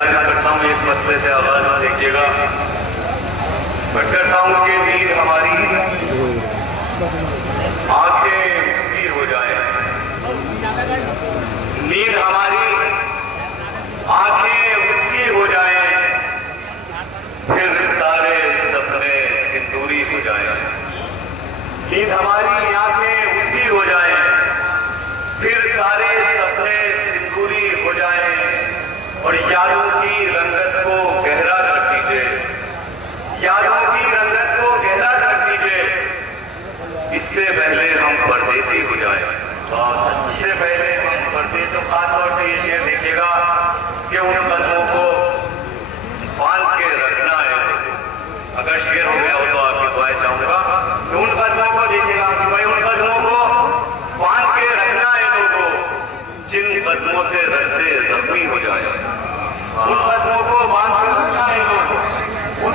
کرتا ہوں ایک مسئلے سے آغاز دیکھیے گا. میں کرتا ہوں کہ نیند ہماری آنکھیں اونچی ہو جائیں. نیند ہماری آنکھیں اونچی ہو جائیں، پھر سارے سپنے سندوری ہو جائیں. نیند ہماری آنکھیں اونچی ہو جائیں، پھر سارے سپنے سندوری ہو جائیں، اور یادوں کی رنگت کو گہرا کر دیجیے. یادوں کی رنگت کو گہرا کر دیجیے. اس سے پہلے ہم پردیسی ہو جائیں. اس سے پہلے ہم پردیسی، تو خاص طور سے یہ شعر دیکھیے گا کہ ان قدموں کو باندھ کے رکھنا ہے. اگر شعر ہو گیا ہو تو آپ کی دعائیں چاہوں گا کہ ان قدموں کو دیکھیے گا کہ بھائی ان قدموں کو باندھ کے رکھنا ہے لوگوں جن قدموں سے رستے زخمی ہو جائے. ان قدموں کو باندھ کے رکھنا ہے لوگوں، ان